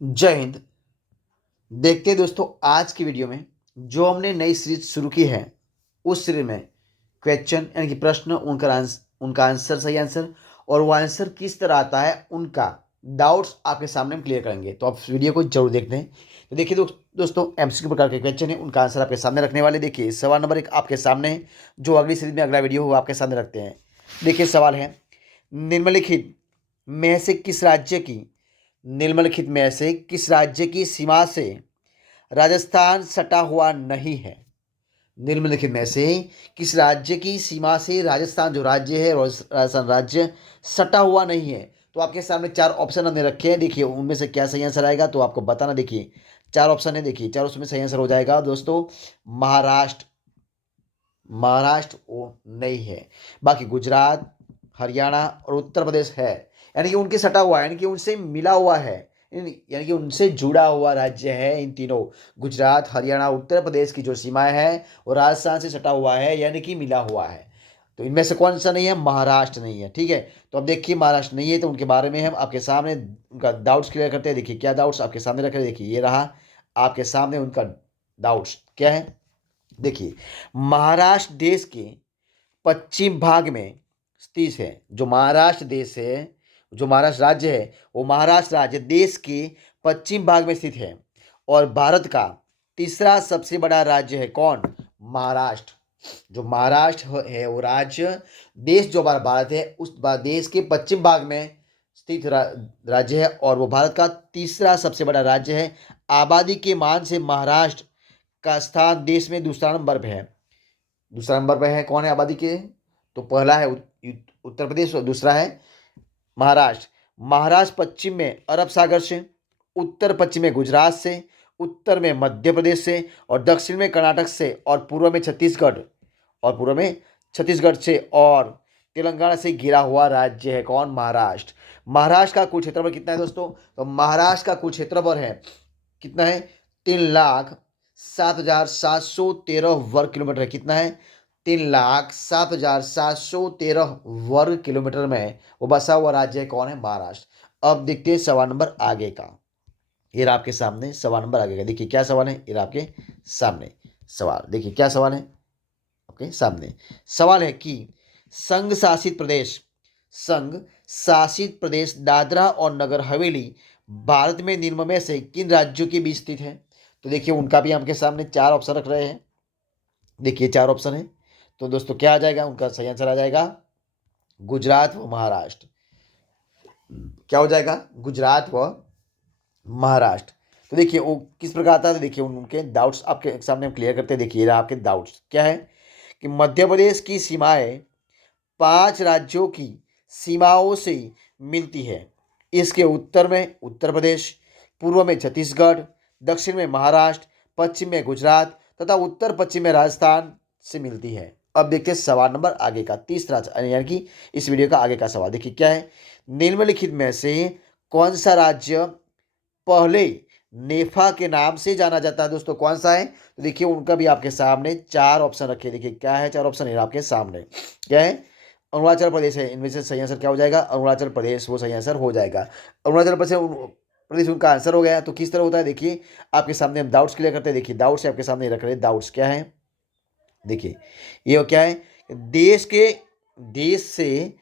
जय हिंद। देखते हैं दोस्तों, आज की वीडियो में जो हमने नई सीरीज शुरू की है उस सीरीज में क्वेश्चन यानी कि प्रश्न, उनका आंसर, सही आंसर और वो आंसर किस तरह आता है उनका डाउट्स आपके सामने हम क्लियर करेंगे। तो आप वीडियो को जरूर देखते हैं। तो देखिए दोस्तों, एमसीक्यू प्रकार के क्वेश्चन है, उनका आंसर आपके सामने रखने वाले। देखिए सवाल नंबर 1 आपके सामने है, जो अगली सीरीज में अगला वीडियो हो आपके सामने रखते हैं। देखिए सवाल है, निम्नलिखित में से किस राज्य की निम्नलिखित में से किस राज्य की सीमा से राजस्थान सटा हुआ नहीं है। निम्नलिखित में से किस राज्य की सीमा से राजस्थान जो राज्य है, राजस्थान राज्य सटा हुआ नहीं है। तो आपके सामने चार ऑप्शन हमने रखे हैं। देखिए उनमें से क्या सही आंसर आएगा तो आपको बताना। देखिए चार ऑप्शन है, देखिए चार उसमें सही आंसर हो जाएगा दोस्तों महाराष्ट्र। महाराष्ट्र वो नहीं है। बाकी गुजरात, हरियाणा और उत्तर प्रदेश है, यानी कि उनके सटा हुआ है, यानी कि उनसे मिला हुआ है, यानी कि उनसे जुड़ा हुआ राज्य है। इन तीनों गुजरात, हरियाणा, उत्तर प्रदेश की जो सीमाएं हैं वो राजस्थान से सटा हुआ है, यानी कि मिला हुआ है। तो इनमें से कौन सा नहीं है? महाराष्ट्र नहीं है। ठीक है, तो अब देखिए महाराष्ट्र नहीं है तो उनके बारे में हम आपके सामने उनका डाउट्स क्लियर करते हैं। देखिए क्या डाउट्स आपके सामने रख रहे हैं। देखिए ये रहा आपके सामने उनका डाउट्स क्या है। देखिए महाराष्ट्र देश के पश्चिम भाग में स्थित है। जो महाराष्ट्र देश है, जो महाराष्ट्र राज्य है, वो महाराष्ट्र राज्य देश के पश्चिम भाग में स्थित है और भारत का तीसरा सबसे बड़ा राज्य है। कौन? महाराष्ट्र। जो महाराष्ट्र है वो राज्य देश जो हमारा भारत है उस देश के पश्चिम भाग में स्थित राज्य है और वो भारत का तीसरा सबसे बड़ा राज्य है। आबादी के मान से महाराष्ट्र का स्थान देश में दूसरा नंबर पे है। दूसरा नंबर पे है कौन है आबादी के? तो पहला है उत्तर प्रदेश और दूसरा है महाराष्ट्र। महाराष्ट्र पश्चिम में अरब सागर से, उत्तर पश्चिम में गुजरात से, उत्तर में मध्य प्रदेश से और दक्षिण में कर्नाटक से और पूर्व में छत्तीसगढ़ से और तेलंगाना से घिरा हुआ राज्य है। कौन? महाराष्ट्र। महाराष्ट्र का कुल क्षेत्रफल कितना है दोस्तों? तो महाराष्ट्र का कुल क्षेत्रफल है कितना है? 3,07,713 वर्ग किलोमीटर है। कितना है? 3,07,713 वर्ग किलोमीटर में वो बसा हुआ राज्य है। कौन है? महाराष्ट्र। अब देखते हैं सवाल नंबर आगे का। ये रहा आपके सामने सवाल नंबर आगे का। देखिए क्या सवाल है, ये रहा आपके सामने सवाल। देखिए क्या सवाल है आपके सामने। सवाल है कि संघ शासित प्रदेश दादरा और नगर हवेली भारत में निम्न में से किन राज्यों के बीच स्थित है। तो देखिए उनका भी आपके सामने चार ऑप्शन रख रहे हैं। देखिए चार ऑप्शन है तो दोस्तों क्या आ जाएगा? उनका सही आंसर आ जाएगा गुजरात व महाराष्ट्र। क्या हो जाएगा? गुजरात व महाराष्ट्र। तो देखिए वो किस प्रकार आता है, देखिए उनके डाउट्स आपके सामने हम क्लियर करते हैं। देखिए रहा आपके डाउट्स क्या है कि मध्य प्रदेश की सीमाएं 5 राज्यों की सीमाओं से मिलती है। इसके उत्तर में उत्तर प्रदेश, पूर्व में छत्तीसगढ़, दक्षिण में महाराष्ट्र, पश्चिम में गुजरात तथा उत्तर पश्चिम में राजस्थान से मिलती है। अब देखते हैं सवाल नंबर आगे का, तीसरा यानी कि इस वीडियो का आगे का सवाल। देखिए क्या है, निम्नलिखित में से कौन सा राज्य पहले नेफा के नाम से जाना जाता है? दोस्तों कौन सा है? तो देखिए उनका भी आपके सामने चार ऑप्शन रखे। देखिए क्या है चार ऑप्शन है आपके सामने। क्या है? अरुणाचल प्रदेश है। इनमें से सही आंसर क्या हो जाएगा? अरुणाचल प्रदेश वो सही आंसर हो जाएगा। अरुणाचल प्रदेश उनका आंसर हो गया। तो किस तरह होता है देखिए आपके सामने हम डाउट्स क्लियर करते हैं। देखिए डाउट्स आपके सामने रख रहे हैं। डाउट्स क्या है? देखिए ये क्या है, देश से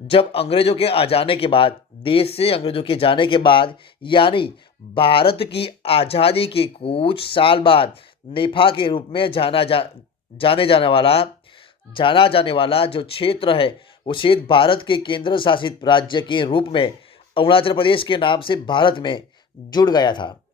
जब अंग्रेजों के आ जाने के बाद, देश से अंग्रेजों के जाने के बाद यानी भारत की आज़ादी के कुछ साल बाद नेफा के रूप में जाना जाने वाला जो क्षेत्र है वो क्षेत्र भारत के केंद्र शासित राज्य के रूप में अरुणाचल प्रदेश के नाम से भारत में जुड़ गया था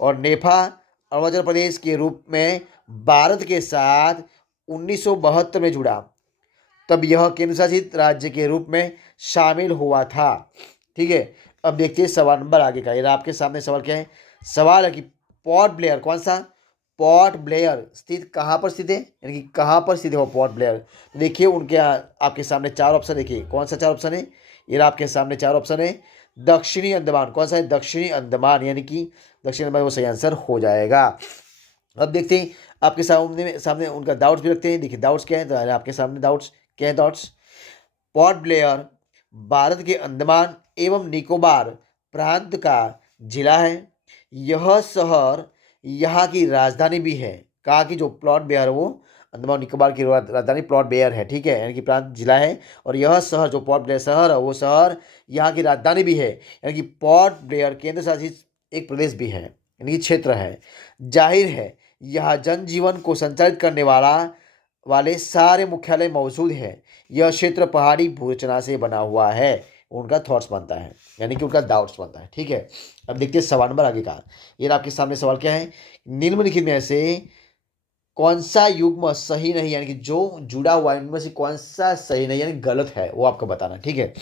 और नेफा अरुणाचल प्रदेश के रूप में भारत के साथ 1972 में जुड़ा, तब यह केंद्र शासित राज्य के रूप में शामिल हुआ था। ठीक है, अब देखते हैं सवाल नंबर आगे का। ये आपके सामने सवाल क्या है? सवाल है कि पोर्ट ब्लेयर, कौन सा? पोर्ट ब्लेयर स्थित कहाँ पर स्थित है, यानी कि कहाँ पर स्थित है वो पोर्ट ब्लेयर। तो देखिए उनके आपके सामने चार ऑप्शन। देखिए कौन सा चार ऑप्शन है? ये आपके सामने चार ऑप्शन है। दक्षिणी अंडमान, कौन सा है? दक्षिणी अंडमान, यानी कि दक्षिणी अंडमान वो सही आंसर हो जाएगा। अब देखते हैं आपके सामने उनका डाउट्स भी रखते हैं। देखिए डाउट्स क्या है, तो आपके सामने डाउट्स क्या है? डाउट्स, पोर्ट ब्लेयर भारत के अंडमान एवं निकोबार प्रांत का जिला है। यह शहर यहाँ की राजधानी भी है। कहा कि जो प्लॉट बेयर है वो अंडमान निकोबार की राजधानी प्लॉट बेयर है, ठीक है, यानी कि प्रांत जिला है। और यह शहर जो पोर्ट ब्लेयर शहर है वो शहर यहाँ की राजधानी भी है, यानी कि पोर्ट ब्लेयर केंद्र शासित एक प्रदेश भी है, यानी कि क्षेत्र है। जाहिर है यह जनजीवन को संचालित करने वाले सारे मुख्यालय मौजूद है। यह क्षेत्र पहाड़ी भूरचना से बना हुआ है। उनका थॉट्स बनता है, यानी कि उनका डाउट्स बनता है, ठीक है। अब देखते हैं सवाल नंबर आगे का। ये आपके सामने सवाल क्या है, निम्नलिखित में से कौन सा युग्म सही नहीं, यानी कि जो जुड़ा हुआ है इनमें से कौन सा सही नहीं यानी गलत है वो आपको बताना, ठीक है।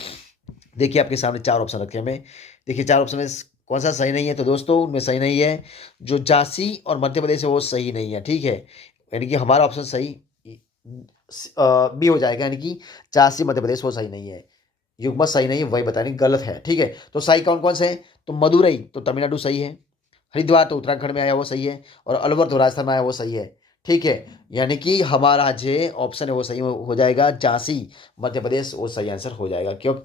देखिए आपके सामने चार ऑप्शन रखे हैं हमें। देखिए चार ऑप्शन में कौन सा सही नहीं है, तो दोस्तों उनमें सही नहीं है जो झांसी और मध्य प्रदेश है वो सही नहीं है, ठीक है। यानी कि हमारा ऑप्शन सही भी हो जाएगा, यानी कि झांसी मध्य प्रदेश वो सही नहीं है, युग्म सही नहीं है, वही बताने गलत है, ठीक है। तो सही कौन कौन से है, तो मदुरई तो तमिलनाडु सही है, हरिद्वार तो उत्तराखंड में आया वो सही है, और अलवर तो राजस्थान में आया वो सही है, ठीक है। यानी कि हमारा जो ऑप्शन है वो सही हो जाएगा, झांसी मध्य प्रदेश वो सही आंसर हो जाएगा, क्यों,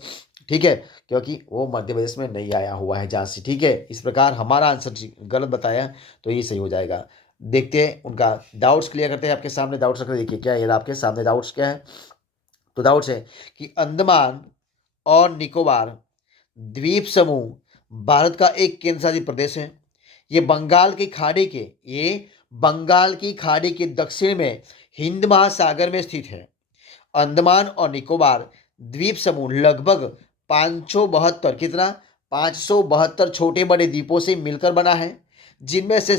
ठीक है, क्योंकि वो मध्य प्रदेश में नहीं आया हुआ है झांसी, ठीक है। इस प्रकार हमारा आंसर गलत बताया तो ये सही हो जाएगा। देखते हैं उनका डाउट्स क्लियर करते हैं, आपके सामने डाउट्स रख देखिए क्या है, आपके सामने डाउट्स क्या है। तो डाउट्स है कि अंडमान और निकोबार द्वीप समूह भारत का एक केंद्र शासित प्रदेश है। ये बंगाल की खाड़ी के दक्षिण में हिंद महासागर में स्थित है। अंडमान और निकोबार द्वीप समूह लगभग 572 कितना 572 छोटे बड़े द्वीपों से मिलकर बना है, जिनमें से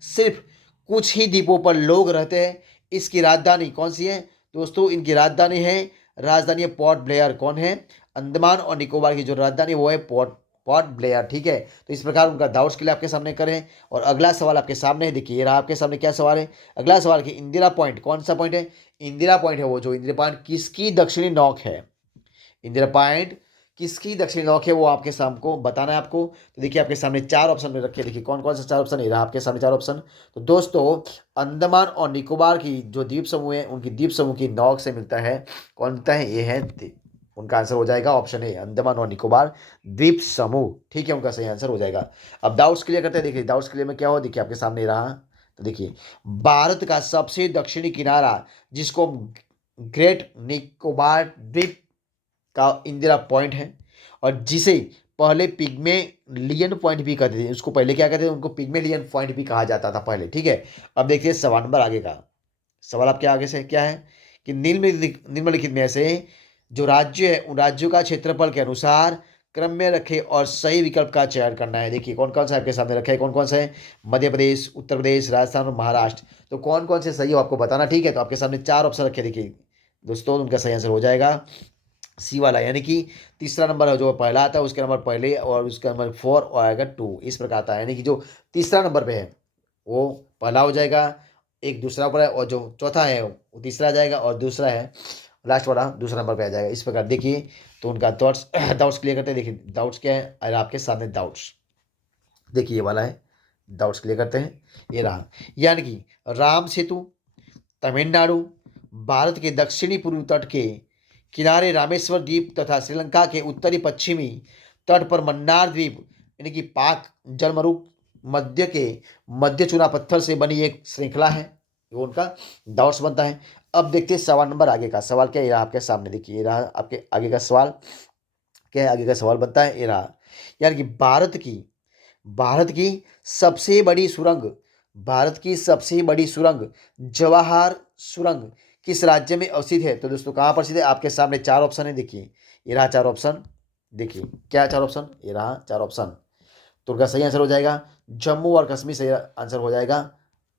सिर्फ कुछ ही द्वीपों पर लोग रहते हैं। इसकी राजधानी कौन सी है, दोस्तों इनकी राजधानी है पोर्ट ब्लेयर। कौन है, अंडमान और निकोबार की जो राजधानी वो है पोर्ट पोर्ट ब्लेयर, ठीक है। तो इस प्रकार उनका डाउट्स के लिए आपके सामने करें। और अगला सवाल आपके सामने है, देखिए ये रहा आपके सामने क्या सवाल है। अगला सवाल कि इंदिरा पॉइंट कौन सा पॉइंट है, इंदिरा पॉइंट है वो जो इंदिरा पॉइंट किसकी दक्षिणी नौक है, इंदिरा पॉइंट किसकी दक्षिणी नौक है वो आपके सामने को बताना है आपको। तो देखिए आपके सामने चार ऑप्शन में रखे, देखिए कौन कौन सा चार ऑप्शन है, रहा आपके सामने चार ऑप्शन। तो दोस्तों अंडमान और निकोबार की जो द्वीप समूह है उनकी द्वीप समूह की नौक से मिलता है, कौन मिलता है, ये है उनका आंसर हो जाएगा ऑप्शन ए अंडमान और निकोबार द्वीप समूह, ठीक है, उनका सही आंसर हो जाएगा। अब डाउट्स क्लियर करते हैं, देखिए डाउट्स क्लियर में क्या हो, देखिए आपके सामने रहा। तो देखिए भारत का सबसे दक्षिणी किनारा जिसको ग्रेट निकोबार द्वीप का इंदिरा पॉइंट है, और जिसे पहले पिग्मेलियन पॉइंट भी कहते थे, उसको पहले क्या कहते थे, उनको पिग्मेलियन पॉइंट भी कहा जाता था पहले, ठीक है। अब देखिए सवाल नंबर आगे का। सवाल आपके आगे से क्या है कि निम्नलिखित में से जो राज्य है उन राज्यों का क्षेत्रफल के अनुसार क्रम में रखे और सही विकल्प का चयन करना है। देखिए कौन कौन सा आपके सामने रखा है, कौन कौन सा है, मध्य प्रदेश, उत्तर प्रदेश, राजस्थान और महाराष्ट्र। तो कौन कौन से सही हो आपको बताना, ठीक है। तो आपके सामने चार ऑप्शन रखे, देखिए दोस्तों उनका सही आंसर हो जाएगा सी वाला, यानी कि तीसरा नंबर है जो पहला आता है उसके नंबर पहले और उसका नंबर 4 और आएगा 2, इस प्रकार आता है। यानी कि जो तीसरा नंबर पे है वो पहला हो जाएगा, एक दूसरा ऊपर है, और जो चौथा है वो तीसरा आ जाएगा, और दूसरा है लास्ट वाला दूसरा नंबर पे आ जाएगा, इस प्रकार देखिए। तो उनका डाउट्स डाउट्स क्लियर करते हैं, देखिए डाउट्स क्या है, और आपके सामने डाउट्स देखिए ये वाला है, डाउट्स क्लियर करते हैं, ये रहा। यानी कि राम सेतु तमिलनाडु भारत के दक्षिणी पूर्वी तट के किनारे रामेश्वर द्वीप तथा श्रीलंका के उत्तरी पश्चिमी तट पर मन्नार द्वीप यानी कि पाक जलमरूख मध्य चूना पत्थर से बनी एक श्रृंखला है, वो उनका डाउट्स बनता है। अब देखते हैं सवाल नंबर आगे का। सवाल क्या है, ये रहा आपके सामने, देखिए ये रहा आपके आगे का सवाल क्या है, आगे का सवाल बनता है, ये रहा। यानी कि भारत की सबसे बड़ी सुरंग जवाहर सुरंग किस राज्य में अवस्थित है। तो दोस्तों कहाँ पर स्थित है, आपके सामने चार ऑप्शन है, देखिए ये रहा चार ऑप्शन, देखिए क्या चार ऑप्शन, ये रहा चार ऑप्शन। तो उनका सही आंसर हो जाएगा जम्मू और कश्मीर, सही आंसर हो जाएगा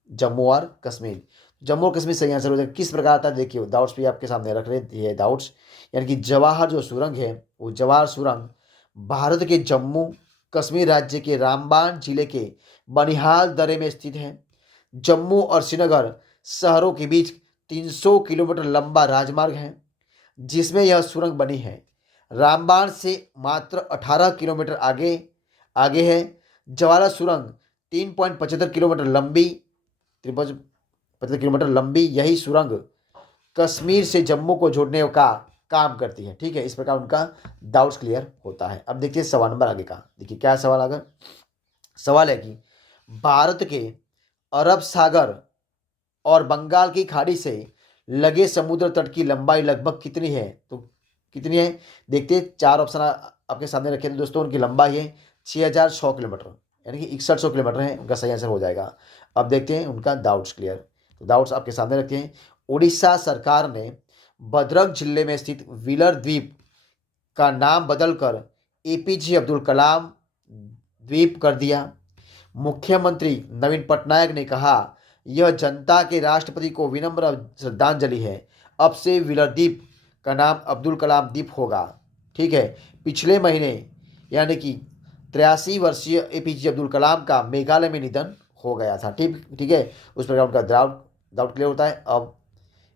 जम्मू और कश्मीर सही आंसर हो जाएगा। किस प्रकार आता है देखिए, डाउट्स भी आपके सामने रख रहे हैं डाउट्स। यानी कि जवाहर जो सुरंग है वो जवाहर सुरंग भारत के जम्मू कश्मीर राज्य के रामबान जिले के बनिहाल दर्रे में स्थित है। जम्मू और श्रीनगर शहरों के बीच 300 किलोमीटर लंबा राजमार्ग है जिसमें यह सुरंग बनी है। रामबाण से मात्र 18 किलोमीटर आगे आगे है। जवाला सुरंग 3.75 किलोमीटर लंबी 53 किलोमीटर लंबी यही सुरंग कश्मीर से जम्मू को जोड़ने का काम करती है, ठीक है। इस प्रकार उनका डाउट्स क्लियर होता है। अब देखिए सवाल नंबर आगे का, देखिए क्या सवाल आगे, सवाल है कि भारत के अरब सागर और बंगाल की खाड़ी से लगे समुद्र तट की लंबाई लगभग कितनी है? तो कितनी है देखते हैं। चार ऑप्शन आपके सामने रखे थे दोस्तों। उनकी लंबाई है 6100 किलोमीटर, यानी कि 6100 किलोमीटर है। उनका सही आंसर हो जाएगा। अब देखते हैं उनका डाउट्स क्लियर। तो डाउट्स आपके सामने रखे हैं। उड़ीसा सरकार ने भद्रक जिले में स्थित व्हीलर द्वीप का नाम बदलकर एपीजे अब्दुल कलाम द्वीप कर दिया। मुख्यमंत्री नवीन पटनायक ने कहा, यह जनता के राष्ट्रपति को विनम्र श्रद्धांजलि है। अब से विलरदीप का नाम अब्दुल कलाम द्वीप होगा। ठीक है। पिछले महीने यानी कि 83 वर्षीय एपीजे अब्दुल कलाम का मेघालय में निधन हो गया था। ठीक ठीक है। उस प्रकार उनका डाउट डाउट क्लियर होता है। अब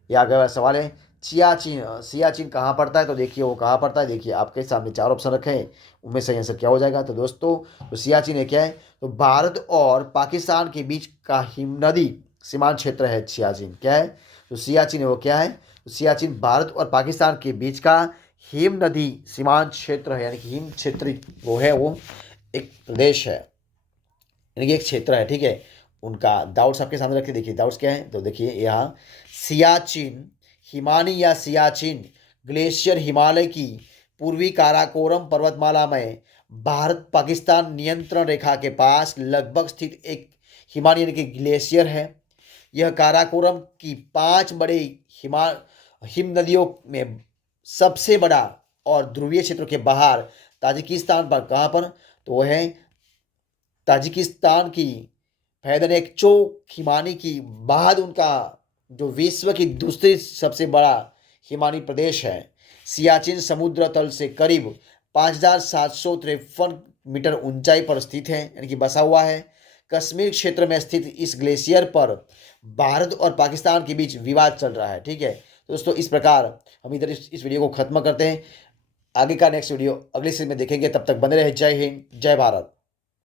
ये आगे वाला सवाल है, सियाचिन सियाचिन कहाँ पड़ता है? तो देखिए वो कहाँ पड़ता है। देखिए आपके सामने चार ऑप्शन रखे हैं, उनमें सही आंसर क्या हो जाएगा? तो दोस्तों तो सियाचिन है क्या है? तो भारत और पाकिस्तान के बीच का हिमनदी सीमांत क्षेत्र है सियाचिन। क्या है? तो सियाचिन है वो क्या है? तो सियाचिन भारत और पाकिस्तान के बीच का हिम नदी सीमांत क्षेत्र है, यानी कि हिम क्षेत्र वो है, वो एक प्रदेश है, यानी कि एक क्षेत्र है। ठीक है। उनका डाउट्स आपके सामने रखिए। देखिए डाउट्स क्या है? तो देखिए यहाँ सियाचिन हिमानी या सियाचिन ग्लेशियर हिमालय की पूर्वी काराकोरम पर्वतमाला में भारत पाकिस्तान नियंत्रण रेखा के पास लगभग स्थित एक हिमानी यानी कि ग्लेशियर है। यह काराकोरम की 5 बड़े हिमा हिम नदियों में सबसे बड़ा और ध्रुवीय क्षेत्र के बाहर ताजिकिस्तान पर कहाँ पर? तो वह है ताजिकिस्तान की फैदनेकचो हिमानी की बाद उनका जो विश्व की दूसरी सबसे बड़ा हिमानी प्रदेश है। सियाचिन समुद्र तल से करीब 5753 मीटर ऊंचाई पर स्थित है, यानी कि बसा हुआ है। कश्मीर क्षेत्र में स्थित इस ग्लेशियर पर भारत और पाकिस्तान के बीच विवाद चल रहा है। ठीक है। तो दोस्तों इस प्रकार हम इधर इस वीडियो को खत्म करते हैं। आगे का नेक्स्ट वीडियो अगले सीरीज में देखेंगे। तब तक बने रहे। जय हिंद, जय भारत।